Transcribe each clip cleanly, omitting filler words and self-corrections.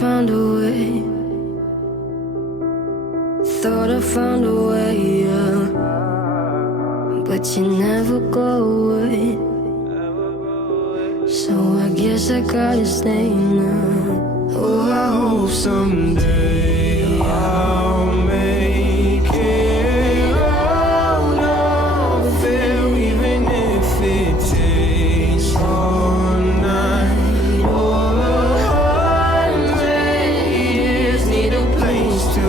found a way. Thought I found a way, yeah. But you never go away. So I guess I gotta stay now. Oh, I hope someday I'll make it out of there, even if it takes all night or 100 years. Need a place to.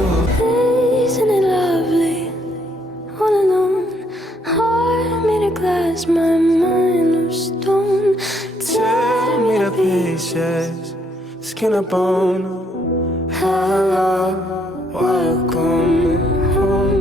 Isn't it lovely? All alone, heart made of glass, my mind of stone. Tear me to pieces, skin and bone. Hello, welcome home.